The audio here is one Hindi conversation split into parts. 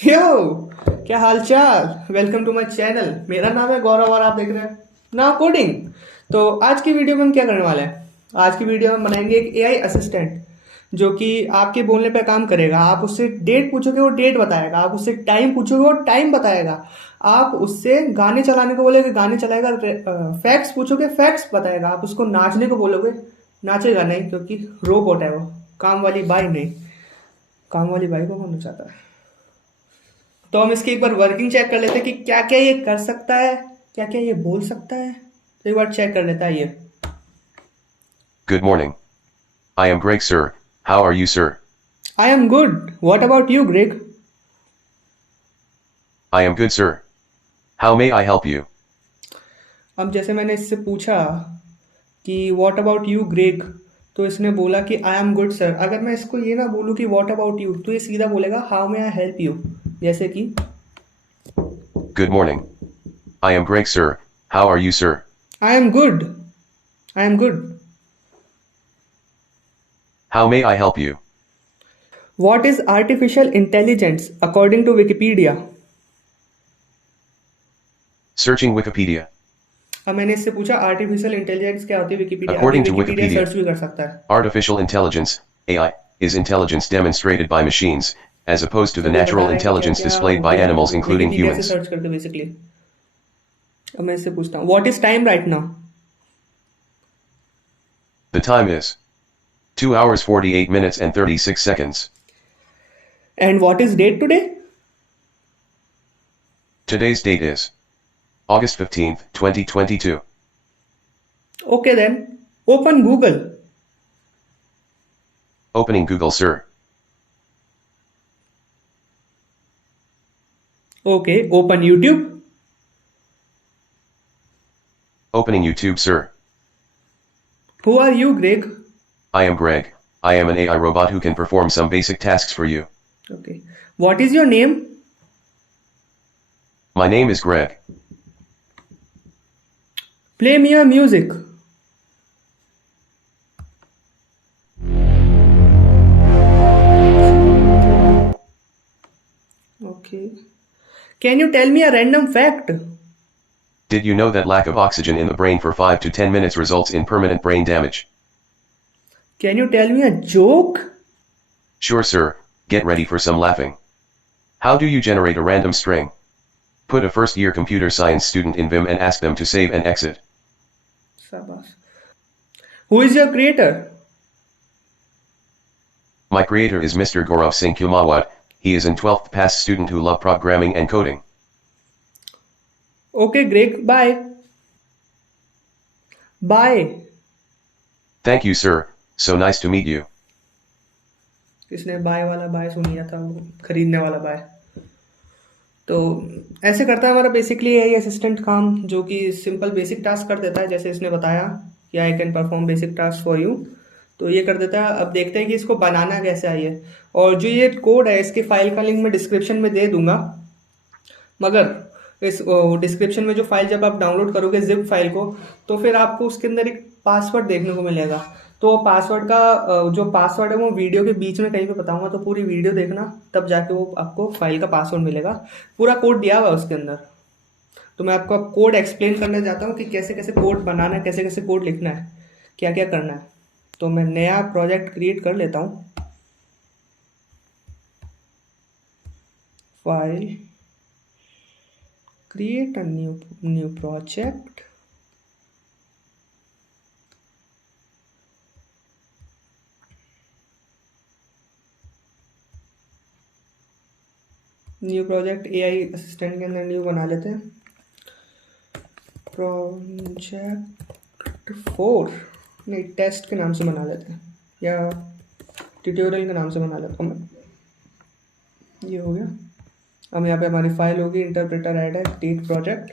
यो, क्या हाल चाल। Welcome to my channel. मेरा नाम है गौरव और आप देख रहे हैं नाउ कोडिंग। तो आज की वीडियो में हम क्या करने वाले हैं? आज की वीडियो में बनाएंगे एक एआई असिस्टेंट जो कि आपके बोलने पे काम करेगा। आप उससे डेट पूछोगे वो डेट बताएगा, आप उससे टाइम पूछोगे वो टाइम बताएगा, आप उससे गाने चलाने को बोलोगे गाने चलाएगा, फैक्ट्स पूछोगे फैक्ट्स बताएगा, आप उसको नाचने को बोलोगे नाचेगा नहीं, क्योंकि रोबोट है वो, काम वाली बाई नहीं। काम वाली बाई को कौन नचाता है? तो हम इसकी एक बार वर्किंग चेक कर लेते हैं कि क्या क्या ये कर सकता है, क्या क्या ये बोल सकता है। तो एक बार चेक कर लेता है ये। Good morning. I am Greg, sir. How are you, sir? I am good, what about you Greg? I am good, sir. How may I help you? अब जैसे मैंने इससे पूछा कि व्हाट अबाउट यू ग्रेग, तो इसने बोला कि आई एम गुड सर। अगर मैं इसको ये ना बोलूँ कि व्हाट अबाउट यू, तो ये सीधा बोलेगा how may I help you. जैसे कि Good morning. I am Greg, sir. How are you, sir? I am good, I am good. How may I help you? What is artificial intelligence according to Wikipedia? Searching Wikipedia. अब मैंने इससे पूछा आर्टिफिशियल इंटेलिजेंस क्या होती है विकिपीडिया, अभी According to Wikipedia Wikipedia, search भी कर सकता है। artificial intelligence, AI, is intelligence demonstrated by machines, as opposed to तो the वो बता natural रहा है कि क्या intelligence क्या हो displayed by गया animals, including विकिपीडिया से humans. सर्च करके बेसिकली। अब मैं इससे पूछता हूँ what is time right now? The time is 2 hours 48 minutes and 36 seconds. And what is date today? Today's date is August 15th, 2022. Okay then, open Google. Opening Google, sir. Okay, open YouTube. Opening YouTube, sir. Who are you Greg? I am Greg. I am an AI robot who can perform some basic tasks for you. Okay, what is your name? My name is Greg. Play me your music. Okay, can you tell me a random fact? Did you know that lack of oxygen in the brain for 5 to 10 minutes results in permanent brain damage? Can you tell me a joke? Sure, sir. Get ready for some laughing. How do you generate a random string? Put a first-year computer science student in Vim and ask them to save and exit. शाबाश। Who is your creator? My creator is Mr. Gaurav Singh Kumawat. He is an 12th pass student who love programming and coding. Okay Greg, bye bye. Thank you, sir. So nice to meet you. इसने बाय वाला बाय सुन लिया था, वो खरीदने वाला बाय। तो ऐसे करता है हमारा बेसिकली एआई असिस्टेंट काम, जो कि सिंपल बेसिक टास्क कर देता है। जैसे इसने बताया कि I can perform basic task for you, तो ये कर देता है। अब देखते हैं कि इसको बनाना कैसे आई है। और जो ये कोड है इसकी फाइल का लिंक मैं डिस्क्रिप्शन में दे दूंगा, मगर इस डिस्क्रिप्शन में जो फाइल जब आप डाउनलोड करोगे जिप फाइल को, तो फिर आपको उसके अंदर एक पासवर्ड देखने को मिलेगा। तो पासवर्ड का जो पासवर्ड है वो वीडियो के बीच में कहीं पे बताऊंगा, तो पूरी वीडियो देखना, तब जाके वो आपको फाइल का पासवर्ड मिलेगा। पूरा कोड दिया हुआ है उसके अंदर। तो मैं आपको अब कोड एक्सप्लेन करना चाहता हूँ कि कैसे कैसे कोड बनाना है, कैसे कैसे कोड लिखना है, क्या क्या करना है। तो मैं नया प्रोजेक्ट क्रिएट कर लेता हूँ। File, create a new project, new project AI assistant के अंदर न्यू बना लेते हैं। प्रोजेक्ट 4 नहीं, टेस्ट के नाम से बना लेते हैं, या ट्यूटोरियल के नाम से बना लेता हूँ मैं। ये हो गया। अब यहाँ पे हमारी फाइल होगी, इंटरप्रेटर ऐड है, क्रिएट प्रोजेक्ट।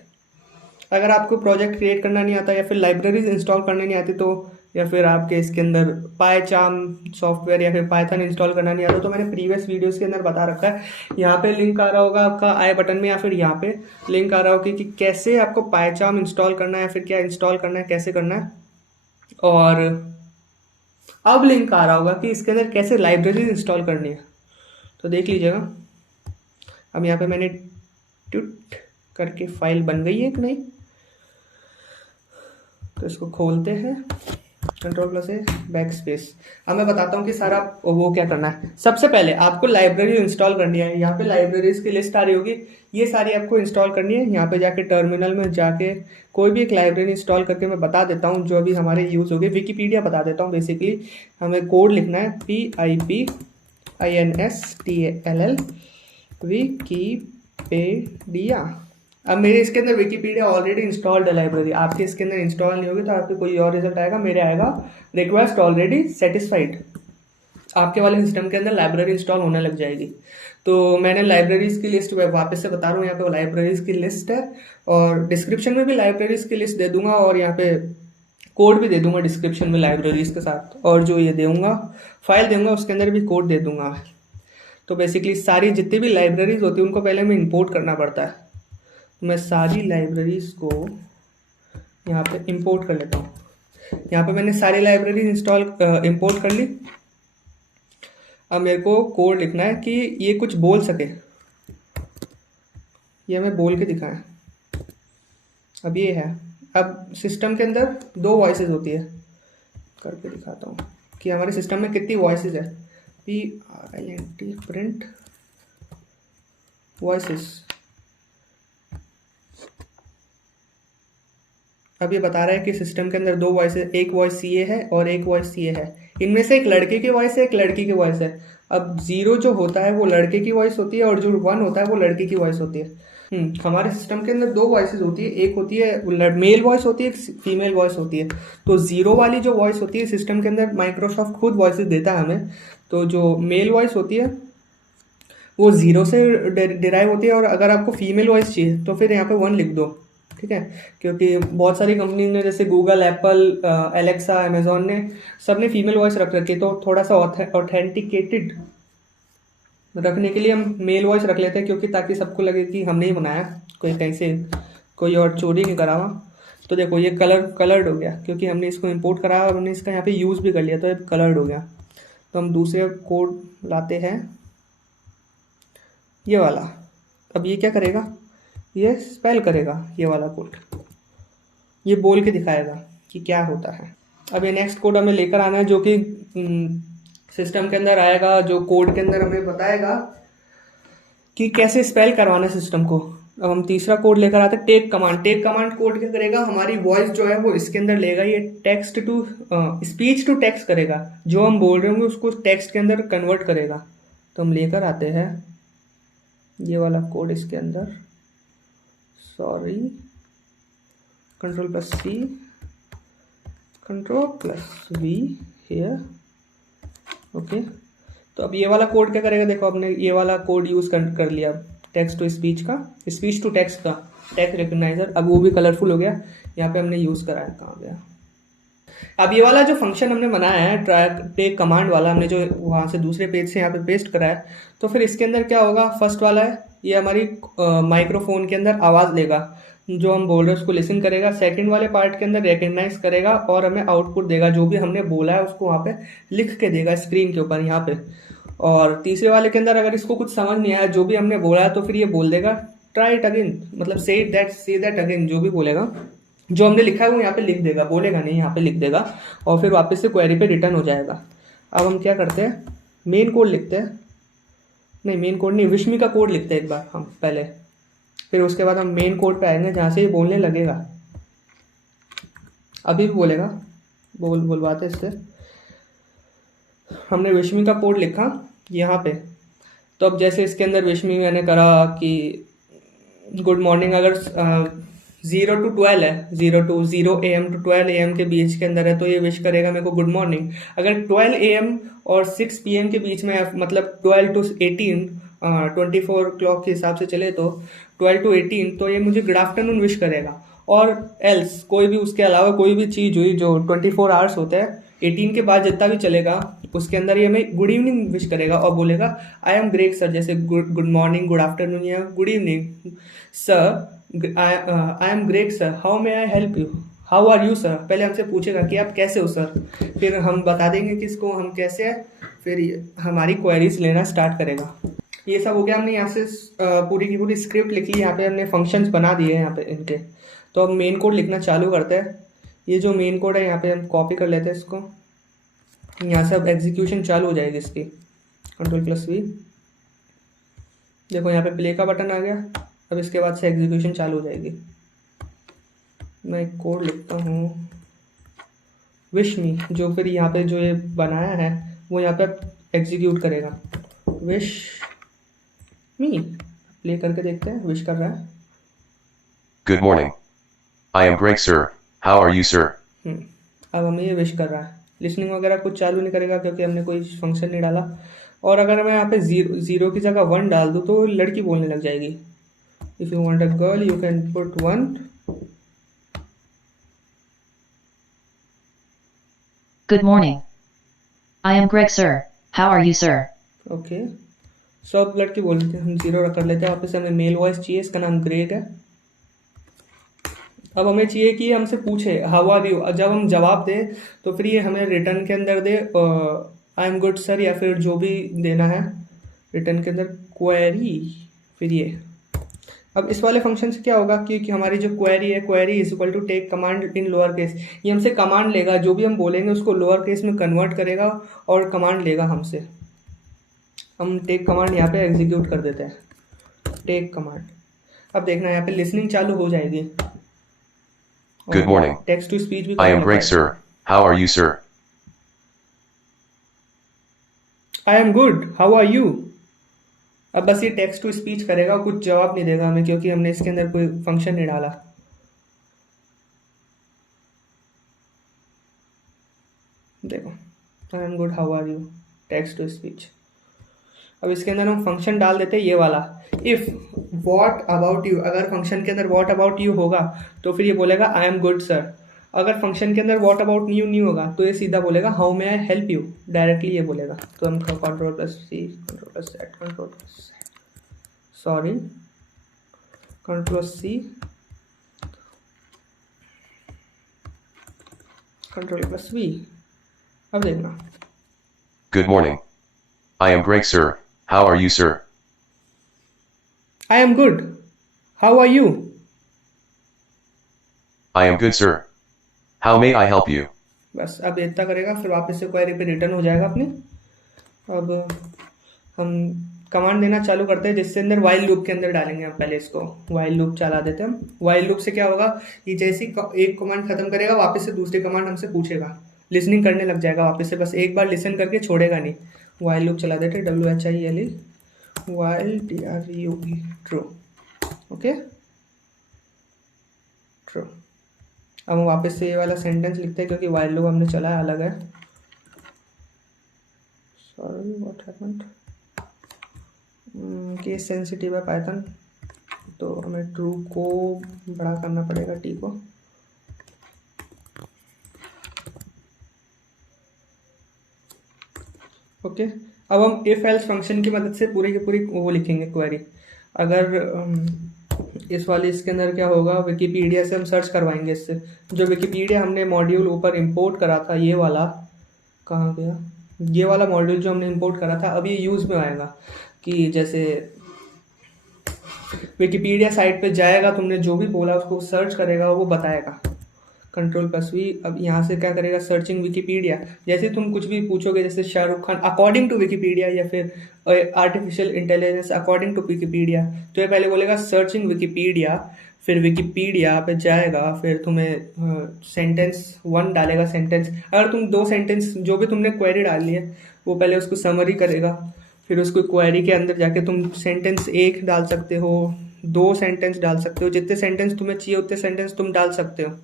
अगर आपको प्रोजेक्ट क्रिएट करना नहीं आता या फिर लाइब्रेरीज इंस्टॉल करने नहीं आती, तो या फिर आपके इसके अंदर पायचार्म सॉफ्टवेयर या फिर पाइथन इंस्टॉल करना नहीं आता, तो मैंने प्रीवियस वीडियोस के अंदर बता रखा है। यहाँ पे लिंक आ रहा होगा आपका आई बटन में, या फिर यहाँ पे लिंक आ रहा होगा कि कैसे आपको पायचार्म इंस्टॉल करना है, फिर क्या इंस्टॉल करना है, कैसे करना है। और अब लिंक आ रहा होगा कि इसके अंदर कैसे लाइब्रेरीज इंस्टॉल करनी है, तो देख लीजिएगा। अब यहाँ पे मैंने ट्यूट करके फाइल बन गई है कि नहीं, तो इसको खोलते हैं, Ctrl+A, बैक स्पेस। अब मैं बताता हूँ कि सारा वो क्या करना है। सबसे पहले आपको लाइब्रेरी इंस्टॉल करनी है। यहाँ पे लाइब्रेरीज की लिस्ट आ रही होगी, ये सारी आपको इंस्टॉल करनी है। यहाँ पे जाके टर्मिनल में जाके कोई भी एक लाइब्रेरी इंस्टॉल करके मैं बता देता हूँ जो अभी हमारे यूज़ होगी। विकीपीडिया बता देता हूँ। बेसिकली हमें कोड लिखना है PIPINSTALL विकीपीडिया। अब मेरे इसके अंदर विकीपीडिया ऑलरेडी इंस्टॉल्ड है लाइब्रेरी, आपके इसके अंदर इंस्टॉल नहीं होगी तो आपके कोई और रिजल्ट आएगा, मेरे आएगा रिक्वेस्ट ऑलरेडी सेटिस्फाइड। आपके वाले सिस्टम के अंदर लाइब्रेरी इंस्टॉल होने लग जाएगी। तो मैंने लाइब्रेरीज की लिस्ट वापस से बता रहा हूँ, यहाँ पे लाइब्रेरीज की लिस्ट है और डिस्क्रिप्शन में भी लाइब्रेरीज की लिस्ट दे दूंगा और यहाँ पे कोड भी दे दूंगा डिस्क्रिप्शन में लाइब्रेरीज के साथ, और जो ये दूंगा फाइल दूंगा उसके अंदर भी कोड दे दूंगा। तो बेसिकली सारी जितनी भी लाइब्रेरीज होती है उनको पहले हमें इंपोर्ट करना पड़ता है। तो मैं सारी लाइब्रेरीज को यहाँ पे इंपोर्ट कर लेता हूँ। यहाँ पे मैंने सारी लाइब्रेरी इंपोर्ट कर ली। अब मेरे को कोड लिखना है कि ये कुछ बोल सके, ये हमें बोल के दिखाएं। अब ये है, अब सिस्टम के अंदर 2 वॉइसेस होती है, करके दिखाता हूँ कि हमारे सिस्टम में कितनी वॉइसेस है। PRINT print voices. अब ये बता रहा है कि सिस्टम के अंदर 2 वॉइस है, एक वॉइस CA है और एक वॉइस CA है। इनमें से एक लड़के की वॉइस है, एक लड़की की वॉइस है। अब 0 जो होता है वो लड़के की वॉइस होती है और जो 1 होता है वो लड़की की वॉइस होती है। हमारे सिस्टम के अंदर 2 वॉइसेस होती है, एक होती है मेल वॉइस होती है, एक फीमेल वॉइस होती है। तो 0 वाली जो वॉइस होती है सिस्टम के अंदर माइक्रोसॉफ्ट खुद वॉइसेस देता है हमें। तो जो मेल वॉइस होती है वो 0 से डिराइव होती है, और अगर आपको फीमेल वॉइस चाहिए तो फिर यहाँ पे 1 लिख दो, ठीक है। क्योंकि बहुत सारी कंपनी ने जैसे गूगल, एप्पल, एलेक्सा, अमेजोन ने सबने फीमेल वॉइस रख रखी है, तो थोड़ा सा ऑथेंटिकेटेड रखने के लिए हम मेल वॉइस रख लेते हैं, क्योंकि ताकि सबको लगे कि हमने ही बनाया, कोई कहीं से कोई और चोरी नहीं करा हुआ। तो देखो ये कलर्ड हो गया क्योंकि हमने इसको इंपोर्ट करा और हमने इसका यहाँ पे यूज़ भी कर लिया, तो ये कलर्ड हो गया। तो हम दूसरे कोड लाते हैं, ये वाला। अब ये क्या करेगा, ये स्पेल करेगा ये वाला कोड, ये बोल के दिखाएगा कि क्या होता है। अब ये नेक्स्ट कोड हमें लेकर आना है जो कि सिस्टम के अंदर आएगा, जो कोड के अंदर हमें बताएगा कि कैसे स्पेल करवाना सिस्टम को। अब हम तीसरा कोड लेकर आते हैं, take command. Take command code क्या करेगा, हमारी वॉइस जो है वो इसके अंदर लेगा, ये text to speech to text करेगा, जो हम बोल रहे होंगे उसको टेक्स्ट के अंदर कन्वर्ट करेगा। तो हम लेकर आते हैं ये वाला कोड इसके अंदर, sorry, Ctrl+C, Ctrl+V here, okay. तो अब ये वाला कोड क्या करेगा, देखो आपने ये वाला कोड यूज़ कर लिया, टेक्स्ट टू स्पीच का, स्पीच टू टेक्स्ट का टेक्स्ट रिकग्नाइजर। अब वो भी कलरफुल हो गया, यहाँ पे हमने यूज़ करा है, कहाँ गया। अब ये वाला जो फंक्शन हमने बनाया है टेक कमांड वाला, हमने जो वहाँ से दूसरे पेज से यहाँ पे पेस्ट करा है, तो फिर इसके अंदर क्या होगा, फर्स्ट वाला है ये हमारी माइक्रोफोन के अंदर आवाज़ लेगा, जो हम बोल रहे हैं उसको लिसन करेगा। सेकंड वाले पार्ट के अंदर रिकग्नाइज करेगा और हमें आउटपुट देगा, जो भी हमने बोला है उसको वहाँ पे लिख के देगा स्क्रीन के ऊपर यहाँ पे। और तीसरे वाले के अंदर अगर इसको कुछ समझ नहीं आया जो भी हमने बोला है, तो फिर ये बोल देगा ट्राई इट अगेन, मतलब से दैट अगेन, जो भी बोलेगा, जो हमने लिखा है वो यहाँ पे लिख देगा, बोलेगा नहीं, यहाँ पे लिख देगा, और फिर वापस से क्वेरी पे रिटर्न हो जाएगा। अब हम क्या करते हैं, मेन कोड लिखते हैं, नहीं मेन कोड नहीं, विश्मी का कोड लिखते हैं एक बार हम पहले, फिर उसके बाद हम मेन कोड पे आएंगे जहाँ से ये बोलने लगेगा। अभी भी बोलेगा, बोलवाते इससे। हमने विश्मी का कोड लिखा यहाँ पे, तो अब जैसे इसके अंदर विश्मी मैंने करा कि गुड मॉर्निंग, अगर 0 to 12 है, 0 AM to 12 AM के बीच के अंदर है, तो ये विश करेगा मेरे को गुड मॉर्निंग। अगर 12 AM और 6 PM के बीच में, मतलब 12 to 18 24 क्लॉक के हिसाब से चले तो 12 to 18, तो ये मुझे गुड आफ्टरनून विश करेगा। और एल्स कोई भी उसके अलावा कोई भी चीज़ हुई जो 24 आवर्स होता है, 18 के बाद जितना भी चलेगा उसके अंदर ये हमें गुड इवनिंग विश करेगा और बोलेगा आई एम ग्रेट सर, जैसे गुड मॉर्निंग, गुड आफ्टरनून या good evening sir, I am great sir, how may I help you, how are you sir. पहले हमसे पूछेगा कि आप कैसे हो सर, फिर हम बता देंगे कि इसको हम कैसे हैं, फिर हमारी क्वेरीज लेना स्टार्ट करेगा। ये सब हो गया, हमने यहाँ से पूरी की पूरी स्क्रिप्ट लिख ली, यहाँ पे हमने फंक्शंस बना दिए हैं यहाँ पे इनके। तो अब मेन कोड लिखना चालू करते हैं। ये जो मेन कोड है यहाँ पे हम कॉपी कर लेते हैं इसको, यहाँ से अब एग्जीक्यूशन चालू हो जाएगी इसकी। Ctrl+V, देखो यहाँ पे प्ले का बटन आ गया। अब इसके बाद से एग्जीक्यूशन चालू हो जाएगी। मैं एक कोड लिखता हूँ, विश मी, जो फिर यहाँ पे जो ये बनाया है वो यहाँ पे एग्जीक्यूट करेगा। विश मी, प्ले करके देखते हैं, विश कर रहा है। Good morning. I am Greg, sir. How are you, sir? अब हमें ये विश कर रहा है। लिसनिंग वगैरह कुछ चालू नहीं करेगा क्योंकि हमने कोई फंक्शन नहीं डाला। और अगर मैं यहाँ पे जीरो की जगह 1 डाल दूँ तो लड़की बोलने लग जाएगी। If you want a girl you can put 1। Good morning. I am Greg, sir. How are you, sir? Okay, so अब लड़की बोल रही थी, हम 0 कर लेते हैं। वापस हमें मेल वॉइस चाहिए, इसका नाम ग्रेग है। अब हमें चाहिए कि हमसे पूछे हाउ आर यू। जब हम जवाब दें तो फिर ये हमें रिटर्न के अंदर दे आई एम गुड सर, या फिर जो भी देना है रिटर्न के अंदर क्वेरी। फिर ये अब इस वाले फंक्शन से क्या होगा कि हमारी जो क्वेरी है, query is equal to take command in lower case. ये हमसे कमांड लेगा, जो भी हम बोलेंगे उसको लोअर केस में कन्वर्ट करेगा और कमांड लेगा हमसे। हम टेक कमांड यहाँ पे एग्जीक्यूट कर देते हैं, टेक कमांड। अब देखना यहाँ पे लिसनिंग चालू हो जाएगी। Good morning. Text to speech भी I am Greg, sir. How are you, sir? I am good, how are you. अब बस ये टेक्स्ट टू स्पीच करेगा, कुछ जवाब नहीं देगा हमें क्योंकि हमने इसके अंदर कोई फंक्शन नहीं डाला। देखो, I am good, how are you, text to speech. अब इसके अंदर हम फंक्शन डाल देते हैं ये वाला, इफ वॉट अबाउट यू। अगर फंक्शन के अंदर वॉट अबाउट यू होगा तो फिर ये बोलेगा आई एम गुड सर। अगर फंक्शन के अंदर वॉट अबाउट यू नहीं होगा तो ये सीधा बोलेगा how may I help you, directly ये बोलेगा। तो हम Ctrl+C, Ctrl+Z, sorry, Ctrl+C, Ctrl+V। अब देखना, Good morning. I am Greg, sir. How are you, sir? I am good, how are you. I am good, sir. How may I help you? बस अब इतना करेगा, फिर वापस से क्वेरी पे रिटर्न हो जाएगा अपने। अब हम कमांड देना चालू करते हैं जिससे अंदर वाइल लूप के अंदर डालेंगे। हम पहले इसको वाइल लूप चला देते हैं। हम वाइल लूप से क्या होगा कि जैसे ही एक कमांड खत्म करेगा वापस से दूसरी कमांड हमसे पूछेगा, लिसनिंग करने लग जाएगा वापस से, बस एक बार लिसन करके छोड़ेगा नहीं। वाइल लूप चला देते, WHILE, while TRUE, true. Okay, true. अब हम वापस से ये वाला सेंटेंस लिखते हैं क्योंकि वाइल लूप हमने चलाया अलग है। Sorry, what happened, case sensitive है पाइथन, तो हमें ट्रू को बड़ा करना पड़ेगा, टी को। ओके, अब हम इफ एल्स फंक्शन की मदद से पूरी की पूरी वो लिखेंगे क्वेरी। अगर इस वाले इसके अंदर क्या होगा, विकिपीडिया से हम सर्च करवाएंगे इससे। जो विकिपीडिया हमने मॉड्यूल ऊपर इंपोर्ट करा था, ये वाला कहाँ गया, ये वाला मॉड्यूल जो हमने इंपोर्ट करा था, अब ये यूज़ में आएगा। कि जैसे विकिपीडिया साइट पे जाएगा, तुमने जो भी बोला उसको सर्च करेगा, वो बताएगा। Ctrl+V। अब यहाँ से क्या करेगा, सर्चिंग विकिपीडिया। जैसे तुम कुछ भी पूछोगे, जैसे Shahrukh Khan according to Wikipedia, या फिर artificial intelligence according to Wikipedia, तो ये पहले बोलेगा सर्चिंग विकिपीडिया, फिर विकिपीडिया पे जाएगा, फिर तुम्हें सेंटेंस 1 डालेगा। सेंटेंस अगर तुम 2 सेंटेंस जो भी तुमने क्वेरी डाली है वो पहले उसको समरी करेगा, फिर उसको क्वेरी के अंदर जाके तुम सेंटेंस 1 डाल सकते हो, 2 सेंटेंस डाल सकते हो, जितने सेंटेंस तुम्हें चाहिए उतने सेंटेंस तुम डाल सकते हो।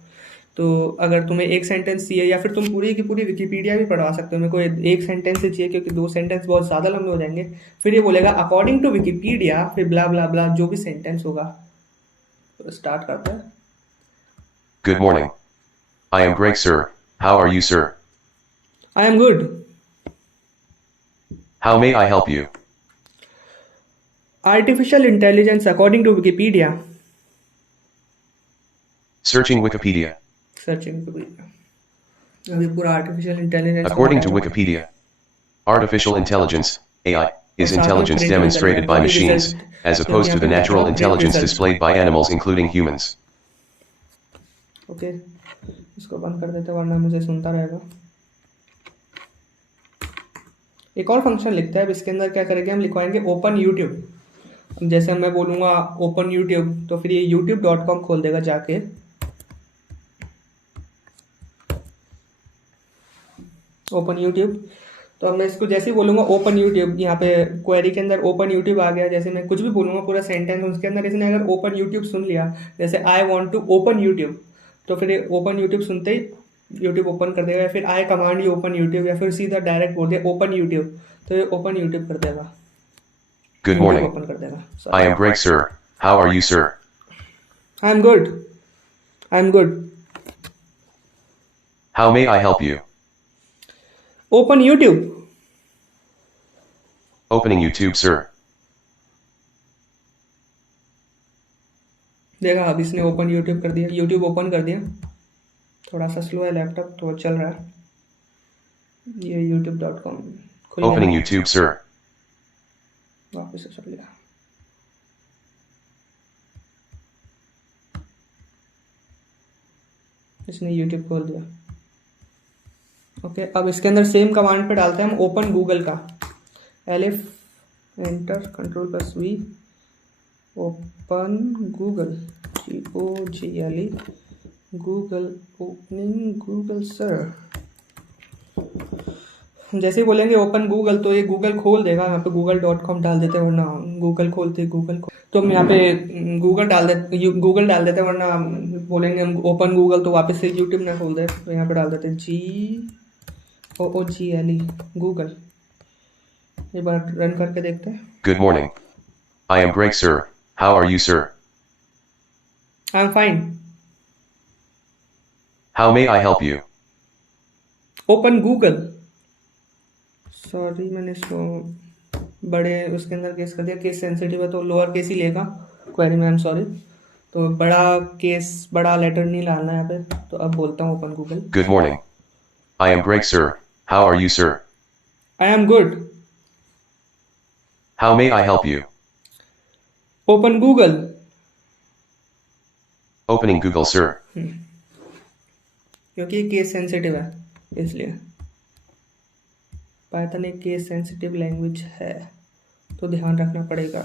तो अगर तुम्हें 1 सेंटेंस चाहिए, या फिर तुम पूरी की पूरी विकिपीडिया भी पढ़वा सकते हो, मेरे को 1 सेंटेंस से चाहिए क्योंकि 2 सेंटेंस बहुत ज़्यादा लंबे हो जाएंगे। फिर ये बोलेगा अकॉर्डिंग टू विकिपीडिया, फिर ब्ला ब्ला ब्ला जो भी सेंटेंस होगा। तो स्टार्ट करते हैं। Good morning. I am Greg, sir. How are you, sir? I am good, How may I help you? Artificial intelligence according to Wikipedia. Searching Wikipedia. Searching Wikipedia, अभी पूरा artificial intelligence According to Wikipedia, artificial intelligence, AI, is साथ में intelligence print भी कर demonstrated लिया, by जो भी machines, result as जो भी opposed यहाँ to the पे लिखा natural print intelligence results। displayed by animals including humans. Okay, इसको बंद कर देते वरना मुझे सुनता रहेगा। एक और फंक्शन लिखते हैं। अब इसके अंदर क्या करेंगे, हम लिखवाएंगे ओपन यूट्यूब। अब जैसे मैं बोलूँगा ओपन यूट्यूब, तो फिर ये youtube.com खोल देगा जाके। ओपन यूट्यूब, तो अब मैं इसको जैसे ही बोलूँगा ओपन यूट्यूब, यहाँ पे क्वेरी के अंदर ओपन यूट्यूब आ गया। जैसे मैं कुछ भी बोलूँगा पूरा सेंटेंस, उसके अंदर इसने अगर ओपन यूट्यूब सुन लिया, जैसे I want to open YouTube, तो फिर ओपन यूट्यूब सुनते ही यूट्यूब ओपन कर देगा। या फिर आई कमांड यू ओपन यूट्यूब, या फिर सीधा डायरेक्ट बोल दिया ओपन यूट्यूब, तो ये ओपन यूट्यूब कर देगा, Good यूट्यूब morning. ओपन कर देगा। I am Greg, sir. How are you, sir? I am good, I am good. How may I help you? Open YouTube, Opening YouTube, sir. देखा अब इसने ओपन यूट्यूब कर दिया, यूट्यूब ओपन कर दिया। थोड़ा सा स्लो है लैपटॉप, तो चल रहा है। ये youtube.com खुल Opening गया, YouTube, sir. वापस से चल गया। इसने यूट्यूब खोल दिया। ओके, अब इसके अंदर सेम कमांड पे डालते हैं हम ओपन गूगल का। Elif enter Ctrl+V, open Google, GOGLE, Google, opening Google sir. जैसे ही बोलेंगे ओपन गूगल, तो ये गूगल खोल देगा। यहाँ पे google.com डाल देते हैं, वरना गूगल खोलते गूगल खोल, तो हम यहाँ पे गूगल डाल देते हैं, वरना बोलेंगे हम ओपन गूगल तो वापस से यूट्यूब ना खोल दे। तो यहाँ पे डाल देते हैं GOOGLE, गूगल। एक बार रन करके देखते हैं। Good morning. I am Greg, sir. How are you, sir? I am fine. How may I help you? Open Google, sorry मैंने इसको बड़े उसके अंदर केस कर दिया। केस सेंसिटिव है तो लोअर केस ही लेगा क्वेरी में, आई एम सॉरी। तो बड़ा केस, बड़ा लेटर नहीं डालना है यहाँ पे। तो अब बोलता हूँ open Google. Good morning. I am Greg, sir. How are you, sir? I am good. How may I help you? Open Google, Opening Google, sir. क्योंकि ये केस सेंसिटिव है इसलिए। पाइथन एक केस सेंसिटिव लैंग्वेज है, तो ध्यान रखना पड़ेगा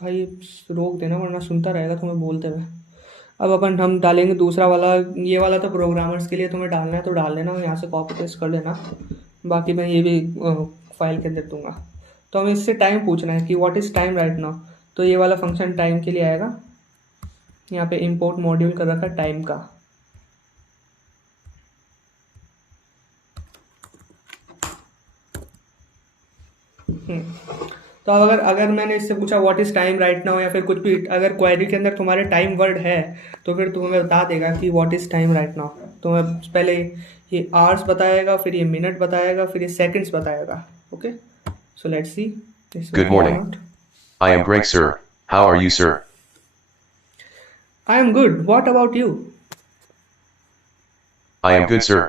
भाई। रोक देना वरना सुनता रहेगा तुम्हें बोलते हुए। अब अपन हम डालेंगे दूसरा वाला। ये वाला तो प्रोग्रामर्स के लिए, तुम्हें डालना है तो डाल लेना, यहाँ से कॉपी पेस्ट कर लेना। बाकी मैं ये भी फाइल के अंदर दूंगा। तो हमें इससे टाइम पूछना है कि what is time right now. तो ये वाला फंक्शन टाइम के लिए आएगा। यहाँ पे इंपोर्ट मॉड्यूल कर रखा है टाइम का। तो अब अगर मैंने इससे पूछा what is time right now, या फिर कुछ भी, अगर क्वेरी के अंदर तुम्हारे टाइम वर्ड है, तो फिर तुम्हें बता देगा कि what is time right now. तुम्हें पहले ये आवर्स बताएगा, फिर ये मिनट बताएगा, फिर ये सेकंड्स बताएगा। Okay, so let's see. Good morning. I am Greg, sir. How are you, sir? I am good, what about you? I am good, sir.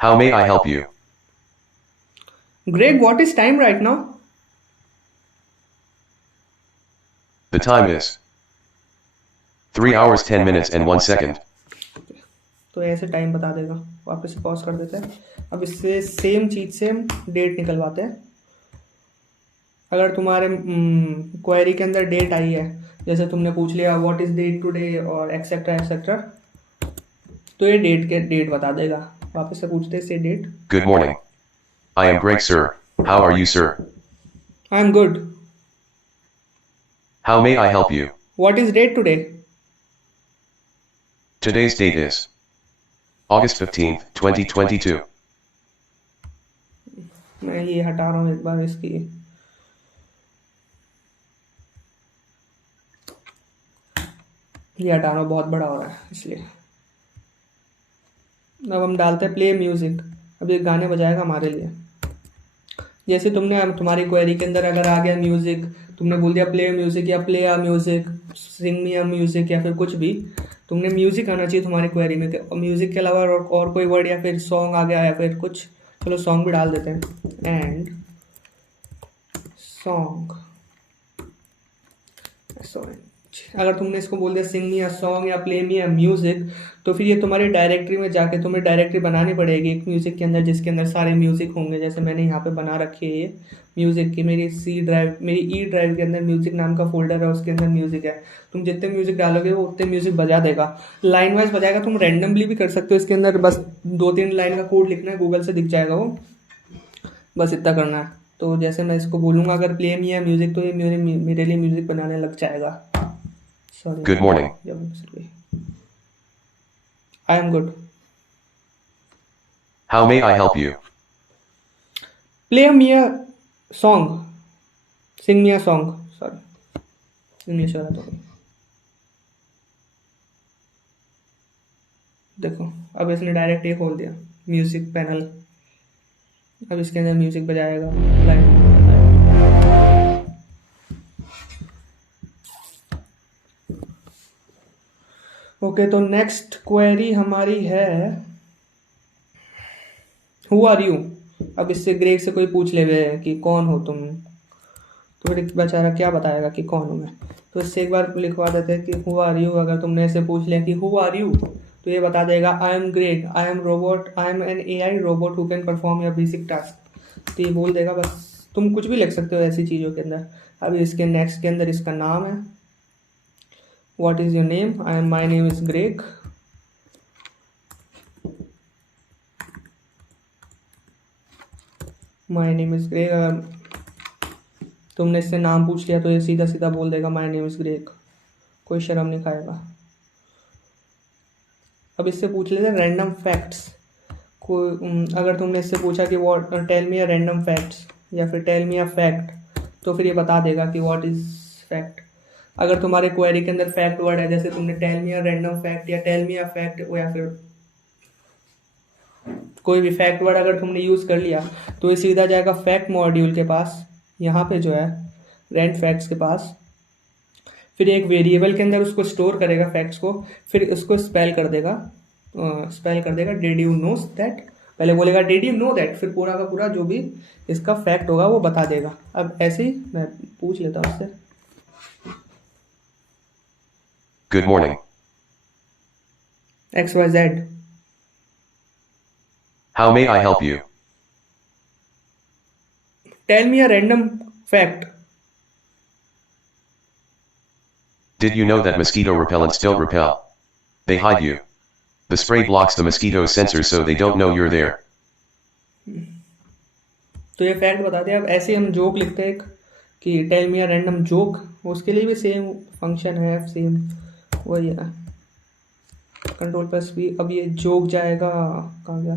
How may I help you? Greg, what is time right now? The time is 3 hours 10 minutes and 1 second. तो ऐसे टाइम बता देगा। वापस से पॉज कर देते हैं। अब इससे सेम चीज़ से डेट निकलवाते हैं। अगर तुम्हारे क्वेरी के अंदर डेट आई है, जैसे तुमने पूछ लिया व्हाट इज़ डेट टुडे और एक्सेट्रा एक्सेट्रा, तो ये डेट बता देगा। वापस से पूछते हैं इससे date. Good morning. I am Greg, sir. How are you, sir? I am good, How may I help you? What is date today? Today's date is August 15th, 2022. मैं ये हटा रहा हूँ एक बार इसकी। ये हटा रहा हूँ, बहुत बड़ा हो रहा है इसलिए। अब हम डालते हैं प्ले म्यूज़िक। अब ये गाने बजाएगा हमारे लिए। जैसे तुम्हारी क्वेरी के अंदर अगर आ गया म्यूज़िक, तुमने बोल दिया प्ले म्यूज़िक या play a music, sing me a music, या फिर कुछ भी, तुमने म्यूज़िक आना चाहिए तुम्हारी क्वेरी में। म्यूज़िक के अलावा और कोई वर्ड या फिर सॉन्ग आ गया या फिर कुछ, चलो सॉन्ग भी डाल देते हैं, एंड सॉन्ग। अगर तुमने इसको बोल दिया सिंग मी अ सॉन्ग या प्ले मी अ म्यूजिक, तो फिर ये तुम्हारी डायरेक्टरी में जाके तुम्हें डायरेक्टरी बनानी पड़ेगी एक म्यूजिक के अंदर, जिसके अंदर सारे म्यूजिक होंगे। जैसे मैंने यहाँ पे बना रखी है ये म्यूजिक की, मेरी ई ड्राइव के अंदर म्यूजिक नाम का फोल्डर है, उसके अंदर म्यूजिक है। तुम जितने म्यूजिक डालोगे वो उतने म्यूजिक बजा देगा, लाइन वाइज बजाएगा। तुम रैंडमली भी कर सकते हो इसके अंदर, बस 2-3 लाइन का कोड लिखना है, गूगल से दिख जाएगा वो, बस इतना करना है। तो जैसे मैं इसको बोलूँगा अगर प्ले मी है म्यूजिक, तो ये मेरे लिए म्यूजिक बनाने लग जाएगा। Sorry, Good morning. I am good. How may I help you? Play me a song, sing me a song, sorry English वाला तो देखो, अब इसने डायरेक्ट ये खोल दिया म्यूजिक पैनल। अब इसके अंदर म्यूजिक बजाएगा लाइन। ओके, तो नेक्स्ट क्वेरी हमारी है हु आर यू। अब इससे ग्रेग से कोई पूछ ले कि कौन हो तुम, तो फिर बेचारा क्या बताएगा कि कौन हूँ मैं। तो इससे एक बार लिखवा देते हैं कि हु आर यू। अगर तुमने ऐसे पूछ लिया कि हु आर यू, तो ये बता देगा I am Greg, I am robot, I am an AI robot who can perform your basic task. तो ये बोल देगा बस। तुम कुछ भी लिख सकते हो ऐसी चीज़ों के अंदर। अब इसके नेक्स्ट के अंदर इसका नाम है, what is your name, my name is Greg. My name is Greg. अगर तुमने इससे नाम पूछ लिया तो ये सीधा सीधा बोल देगा माई नेम इज़ ग्रेग, कोई शर्म नहीं खाएगा। अब इससे पूछ लेते हैं रैंडम फैक्ट्स। अगर तुमने इससे पूछा कि what tell me a random facts या फिर टेल मी अ फैक्ट, तो फिर ये बता देगा कि व्हाट इज़ फैक्ट। अगर तुम्हारे क्वेरी के अंदर फैक्ट वर्ड है, जैसे तुमने tell me a random fact या टेल मी अ फैक्ट, या फिर कोई भी फैक्ट वर्ड अगर तुमने यूज़ कर लिया, तो ये सीधा जाएगा फैक्ट मॉड्यूल के पास, यहाँ पे जो है रैंड फैक्ट्स के पास। फिर एक वेरिएबल के अंदर उसको स्टोर करेगा फैक्ट्स को, फिर उसको स्पेल कर देगा डिड यू नो दैट। पहले बोलेगा डिड यू नो दैट, फिर पूरा का पूरा जो भी इसका फैक्ट होगा वो बता देगा। अब ऐसे ही मैं पूछ लेता हूँ उससे, Good morning. XYZ, How may I help you? Tell me a random fact. Did you know that mosquito repellents don't repel? They hide you. The spray blocks the mosquito's sensors so they don't know you're there. तो ये फैक्ट बता दिया। अब ऐसे हम जोक लिखते हैं एक, कि tell me a random joke, उसके लिए भी सेम फंक्शन है, सेम वही है, Ctrl+V। अब ये जोक जाएगा, कहाँ गया,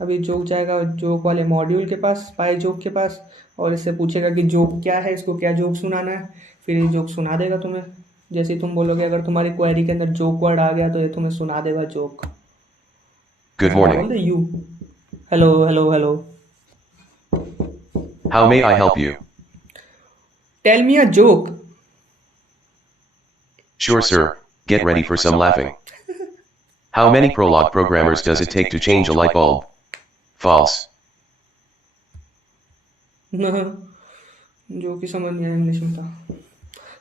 अब ये जोक जाएगा जोक वाले मॉड्यूल के पास, पाई जोक के पास, और इससे पूछेगा कि जोक क्या है, इसको क्या जोक सुनाना है। फिर ये जोक सुना देगा तुम्हें, जैसे तुम बोलोगे। अगर तुम्हारी क्वेरी के अंदर जोक वर्ड आ गया तो ये तुम्हें सुना देगा जोक। Good बोल morning. दे यू, hello hello hello, How may I help you? Tell me a joke. Sure, sir. Get ready for some laughing. How many Prolog programmers does it take to change a light bulb? False. जो कि समझ नहीं आया, इंग्लिश में था।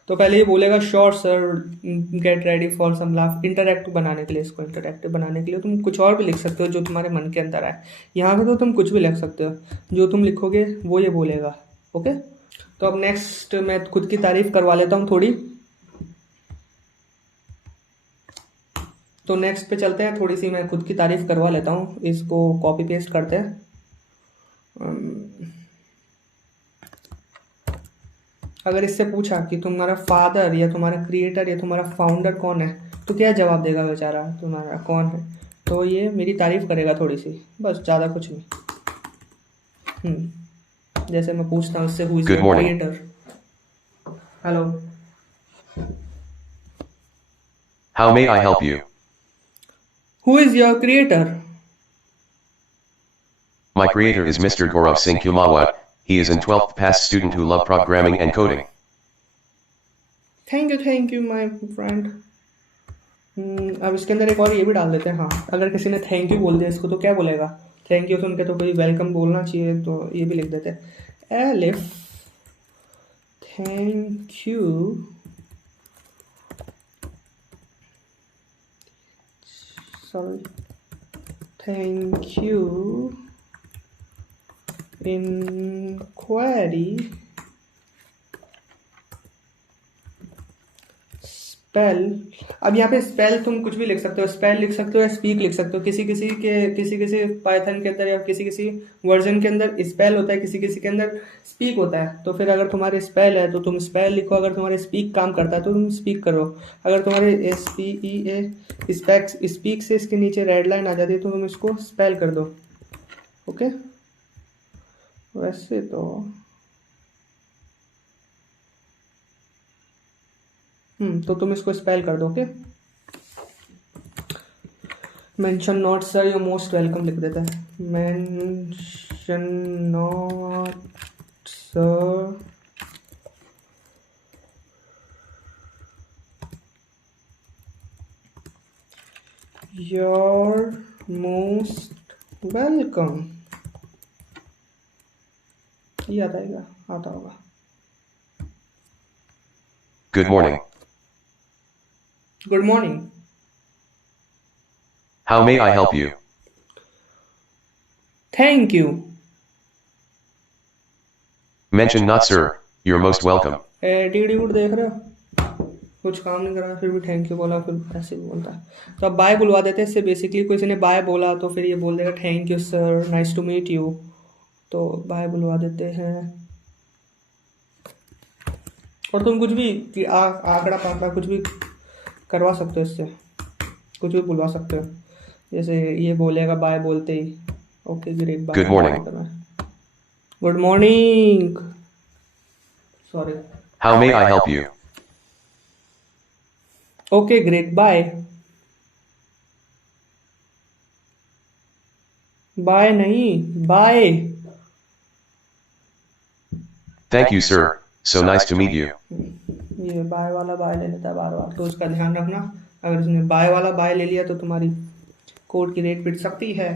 तो पहले ये बोलेगा sure sir, get ready for some laugh. Interactive बनाने के लिए, इसको इंटरैक्टिव बनाने के लिए तुम कुछ और भी लिख सकते हो जो तुम्हारे मन के अंदर आए। यहाँ पे तो तुम कुछ भी लिख सकते हो, जो तुम लिखोगे वो ये बोलेगा। ओके, तो अब नेक्स्ट मैं खुद की तारीफ करवा लेता हूँ थोड़ी। तो नेक्स्ट पे चलते हैं, थोड़ी सी मैं खुद की तारीफ करवा लेता हूँ। इसको कॉपी पेस्ट करते हैं। अगर इससे पूछा कि तुम्हारा फादर या तुम्हारा क्रिएटर या तुम्हारा फाउंडर कौन है, तो क्या जवाब देगा बेचारा, तुम्हारा कौन है। तो ये मेरी तारीफ करेगा थोड़ी सी, बस, ज़्यादा कुछ नहीं। जैसे मैं पूछता हूँ उससे, who is your creator. Hello, How may I help you? Who is your creator. My creator is Mr. Gaurav Singh Kumawa. He is an 12th pass student who love programming and coding. Thank you my friend. अब इसके अंदर एक और ये भी डाल देते हैं। हाँ, अगर किसी ने थैंक यू बोल दिया इसको, तो क्या बोलेगा, थैंक यू सुन के तो कोई वेलकम बोलना चाहिए, तो ये भी लिख देते हैं एलिफ thank you thank you inquiry spell. अब यहाँ पे स्पेल तुम कुछ भी लिख सकते हो, स्पेल लिख सकते हो या स्पीक लिख सकते हो। किसी किसी पाइथन के अंदर या किसी किसी वर्जन के अंदर स्पेल होता है, किसी किसी के अंदर स्पीक होता है। तो फिर अगर तुम्हारे स्पेल है तो तुम स्पेल लिखो, अगर तुम्हारे स्पीक काम करता है तो तुम स्पीक करो। अगर तुम्हारे स्पीक से इसके नीचे रेड लाइन आ जाती है तो तुम इसको स्पेल कर दो। ओके, वैसे तो तो तुम इसको स्पेल कर दो। Okay, mention not sir you most welcome लिख देता है, mention not sir your most welcome. ये आता होगा। Good morning. Good morning. How may I help you? Thank you. Mention not sir, you're most welcome. Attitude देख रहे हो, कुछ काम नहीं कर रहा फिर भी थैंक यू बोला, फिर ऐसे भी बोलता है। तो अब बाय बुलवा देते हैं इससे। बेसिकली किसी ने बाय बोला तो फिर ये बोल देगा thank you sir, nice to meet you. तो बाय बुलवा देते हैं। और तुम कुछ भी आंकड़ा पाकड़ा कुछ भी करवा सकते हो इससे, कुछ भी बुलवा सकते हो। जैसे ये बोलेगा बाय बोलते ही okay great bye. Good morning. Good morning. Sorry. How may I help you? Okay great bye. Bye नहीं, bye. Thank you sir, so nice to meet you. ये बाय वाला बाय ले लेता है बार बार, तो उसका ध्यान रखना। अगर इसने बाय वाला बाय ले लिया तो तुम्हारी कोड की रेट पिट सकती है।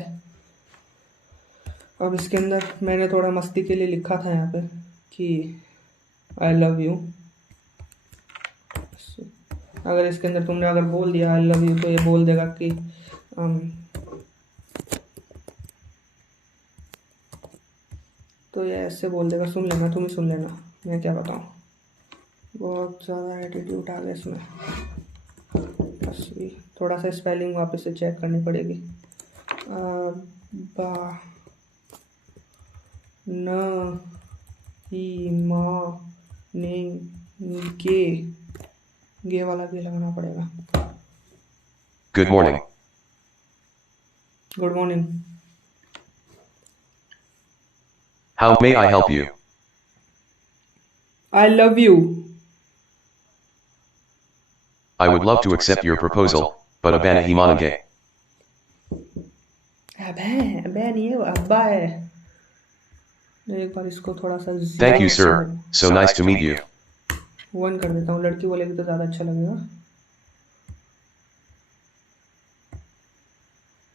अब इसके अंदर मैंने थोड़ा मस्ती के लिए लिखा था यहाँ पे कि आई लव यू। अगर इसके अंदर तुमने अगर बोल दिया आई लव यू तो ये बोल देगा कि तो ये ऐसे बोल देगा। सुन लेना, तुम ही सुन लेना, मैं क्या बताऊँ। बहुत ज़्यादा एटीट्यूड आ गया इसमें। बस भी थोड़ा सा स्पेलिंग वापस से चेक करनी पड़ेगी। बा न ई मा ने गे वाला गे लगाना पड़ेगा। Good morning. Good morning. How may I help you? I love you. I would love to accept your proposal, but abana himanage. अबे नहीं है, अब्बा है। एक बार इसको थोड़ा सा Thank you sir, so nice to meet you. 1 कर देता हूँ, लड़की बोलेगी तो ज़्यादा अच्छा लगेगा।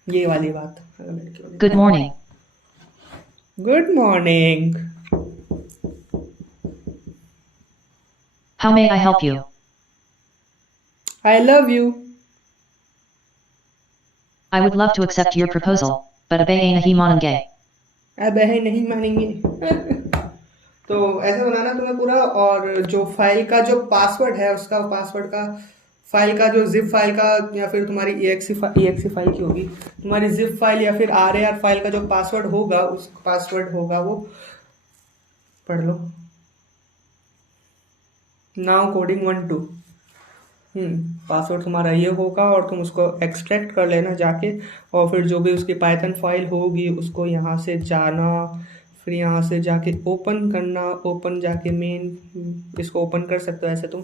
ये वाली बात अगर लड़की बोलेगी। Good morning. Good morning. How may I help you? I love you. I would love to accept your proposal, but abe nahi manenge. अबे है नहीं मानेंगे। तो ऐसे बनाना तुम्हें पूरा, और जो फाइल का जो पासवर्ड है उसका पासवर्ड का फाइल का जो जिप फाइल का या फिर तुम्हारी EXE फाइल की होगी, तुम्हारी जिप फाइल या फिर RAR फाइल का जो पासवर्ड होगा, उस पासवर्ड होगा वो पढ़ लो। नाउ कोडिंग 1 2 पासवर्ड तुम्हारा ये होगा और तुम उसको एक्सट्रैक्ट कर लेना जाके, और फिर जो भी उसकी पाइथन फाइल होगी उसको यहाँ से जाना, फिर यहाँ से जाके ओपन करना, ओपन जाके मेन इसको ओपन कर सकते हो ऐसे तुम,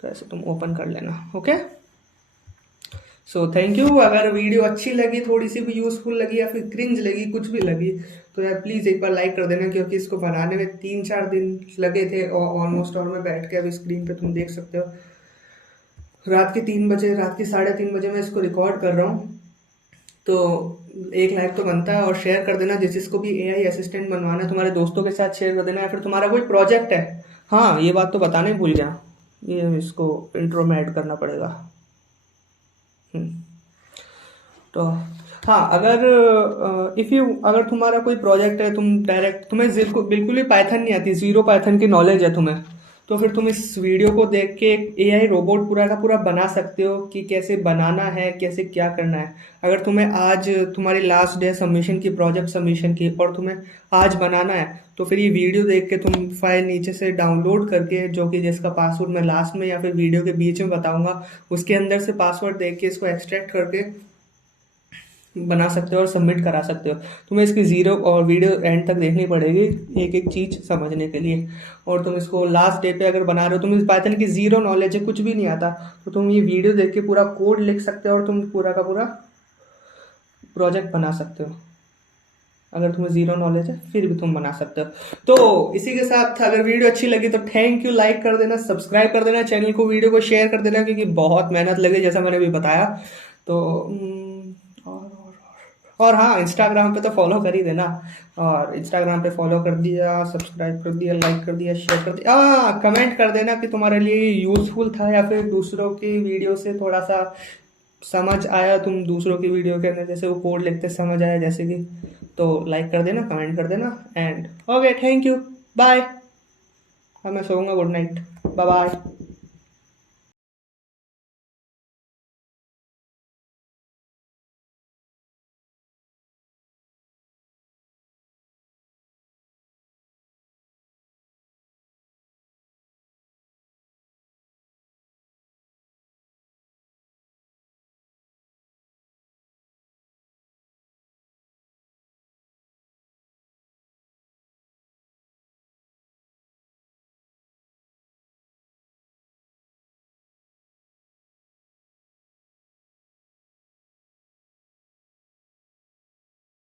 तो ऐसे तुम ओपन कर लेना। Okay, so thank you. अगर वीडियो अच्छी लगी, थोड़ी सी भी यूज़फुल लगी या फिर क्रिंज लगी, कुछ भी लगी, तो यार प्लीज़ एक बार लाइक कर देना, क्योंकि इसको बनाने में 3-4 दिन लगे थे और ऑलमोस्ट, और मैं बैठ के अभी स्क्रीन पे तुम देख सकते हो रात के 3 बजे, रात के 3:30 बजे मैं इसको रिकॉर्ड कर रहा हूँ। तो 1 लाइक तो बनता है, और शेयर कर देना जिसको भी एआई असिस्टेंट बनवाना है, तुम्हारे दोस्तों के साथ शेयर कर देना, या फिर तुम्हारा कोई प्रोजेक्ट है। हाँ, ये बात तो बताने ही भूल गया, ये इसको इंट्रो में ऐड करना पड़ेगा। तो हाँ, अगर तुम्हारा कोई प्रोजेक्ट है, तुम्हें बिल्कुल भी पाइथन नहीं आती, जीरो पाइथन की नॉलेज है तुम्हें, तो फिर तुम इस वीडियो को देख के एक एआई रोबोट पूरा का पूरा बना सकते हो कि कैसे बनाना है, कैसे क्या करना है। अगर तुम्हें आज तुम्हारी लास्ट डे सबमिशन की, प्रोजेक्ट सबमिशन की, और तुम्हें आज बनाना है, तो फिर ये वीडियो देख के तुम फाइल नीचे से डाउनलोड करके, जो कि जिसका पासवर्ड मैं लास्ट में या फिर वीडियो के बीच में बताऊंगा, उसके अंदर से पासवर्ड देख के इसको एक्सट्रैक्ट करके बना सकते हो और सबमिट करा सकते हो। तुम्हें इसकी जीरो और वीडियो एंड तक देखनी पड़ेगी एक एक चीज़ समझने के लिए। और तुम इसको लास्ट डे पे अगर बना रहे हो, तुम्हें पाइथन की जीरो नॉलेज है, कुछ भी नहीं आता, तो तुम ये वीडियो देख के पूरा कोड लिख सकते हो और तुम पूरा का पूरा प्रोजेक्ट बना सकते हो। अगर तुम्हें जीरो नॉलेज है फिर भी तुम बना सकते हो। तो इसी के साथ अगर वीडियो अच्छी लगी तो थैंक यू, लाइक कर देना, सब्सक्राइब कर देना चैनल को, वीडियो को शेयर कर देना, क्योंकि बहुत मेहनत लगी जैसा मैंने अभी बताया। तो और हाँ, इंस्टाग्राम पे तो फॉलो कर ही देना, और इंस्टाग्राम पे फॉलो कर दिया, सब्सक्राइब कर दिया, लाइक कर दिया, शेयर कर दिया। कमेंट कर देना कि तुम्हारे लिए यूज़फुल था या फिर दूसरों की वीडियो से थोड़ा सा समझ आया, तुम दूसरों की वीडियो के अंदर जैसे वो कोड लिखते समझ आया जैसे कि। तो लाइक कर देना, कमेंट कर देना, and okay, thank you, bye. अब मैं सोऊंगा, गुड नाइट, बाय बाय।